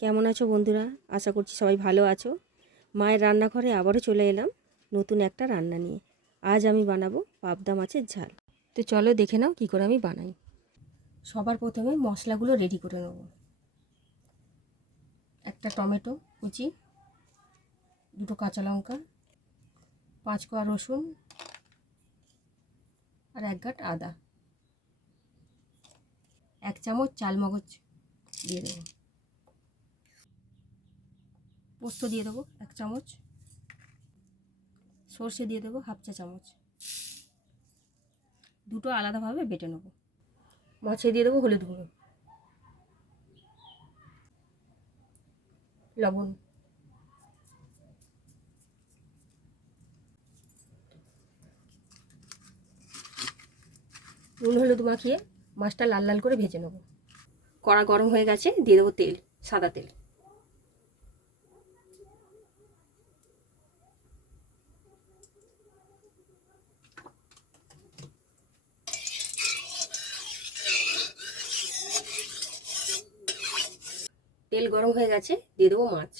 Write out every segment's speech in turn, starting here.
কেমন আছো বন্ধুরা? আশা করছি সবাই ভালো আছো। মায়ের রান্নাঘরে আবারও চলে এলাম নতুন একটা রান্না নিয়ে। আজ আমি বানাবো পাবদা মাছের ঝাল। তো চলো দেখে নাও কী করে আমি বানাই। সবার প্রথমে মশলাগুলো রেডি করে নেব। একটা টমেটো কুচি, দুটো কাঁচা লঙ্কা, 5 কোয়া রসুন আর 1 গাঁট আদা, 1 চামচ চালমগজ দিয়ে দেবো, পোস্ত দিয়ে দেবো 1 চামচ, সর্ষে দিয়ে দেবো 1/2 চা চামচ, দুটো আলাদাভাবে বেটে নেব। মাছে দিয়ে দেবো হলুদ গুঁড়ো, লবণ, নুন হলুদ মাখিয়ে মাছটা লাল লাল করে ভেজে নেব। কড়া গরম হয়ে গেছে, দিয়ে দেবো তেল, সাদা তেল। তেল গরম হয়ে গেছে, দিয়ে দেবো মাছ।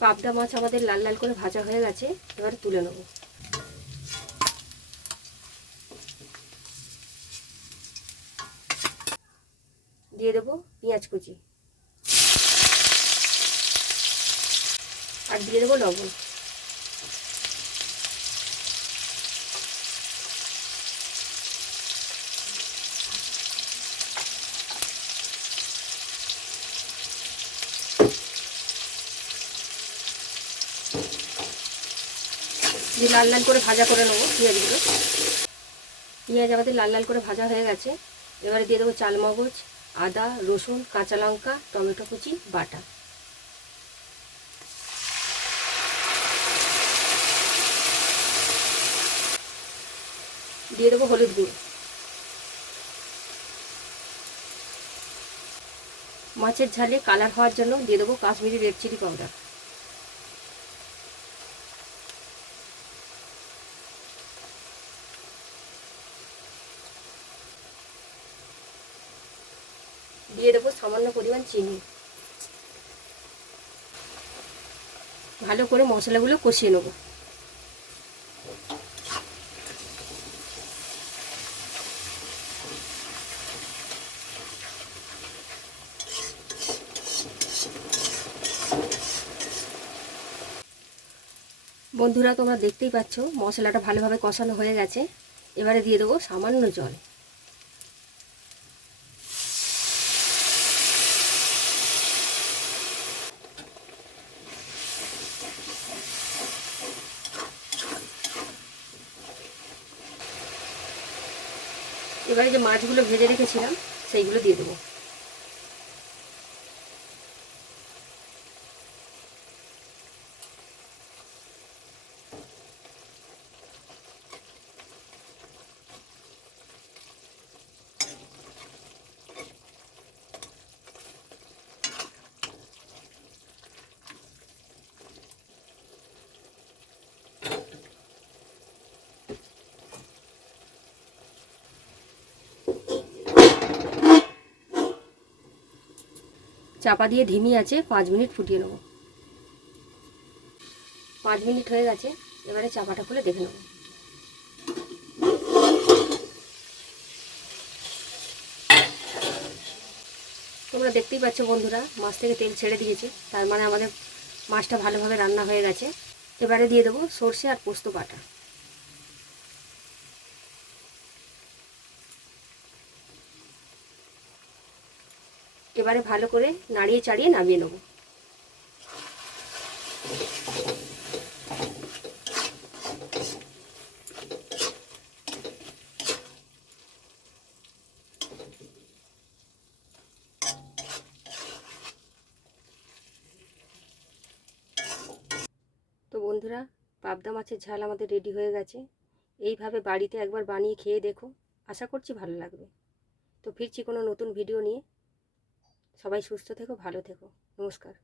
পাবদা মাছ আমাদের লাল লাল করে ভাজা হয়ে গেছে, এবার তুলে নেব। দিয়ে দেবো পেঁয়াজ কুচি আর দিয়ে দেবো লবণ। দিয়ে লাল লাল করে ভাজা করে নেবো পেঁয়াজগুলো। পেঁয়াজ আমাদের লাল লাল করে ভাজা হয়ে গেছে, এবারে দিয়ে দেবো চালমগজ, আদা, রসুন, কাঁচা লঙ্কা, টমেটো কুচি বাটা। দিয়ে দেবো হলুদ গুঁড়ো। মাছের ঝালে কালার হওয়ার জন্য দিয়ে দেবো কাশ্মীরি রেড চিলি পাউডার। দিয়ে দেবো সামান্য পরিমাণ চিনি। ভালো করে মশলাগুলো কষিয়ে নেব। বন্ধুরা তোমরা দেখতেই পাচ্ছ মশলাটা ভালোভাবে কষানো হয়ে গেছে, এবারে দিয়ে দেবো সামান্য জল। এবারে যে মাছগুলো ভেজে রেখেছিলাম সেইগুলো দিয়ে দেবো। চাপা দিয়ে ধিমি আছে 5 মিনিট ফুটিয়ে নেব। 5 মিনিট হয়ে গেছে, এবারে চাপাটা খুলে দেখে নেব। তোমরা দেখতেই পাচ্ছ বন্ধুরা মাছ থেকে তেল ছেড়ে দিয়েছে, তার মানে আমাদের মাছটা ভালোভাবে রান্না হয়ে গেছে। এবারে দিয়ে দেবো সর্ষে আর পোস্ত বাটা। এবারে ভালো করে নাড়িয়ে চাড়িয়ে নামিয়ে নেব। তো বন্ধুরা পাবদা মাছের ঝাল আমাদের রেডি হয়ে গেছে, এইভাবে বাড়িতে একবার বানিয়ে খেয়ে দেখো, আশা করছি ভালো লাগবে। তো ফিরছি কোনো নতুন ভিডিও নিয়ে। সবাই সুস্থ থেকো, ভালো থেকো। নমস্কার।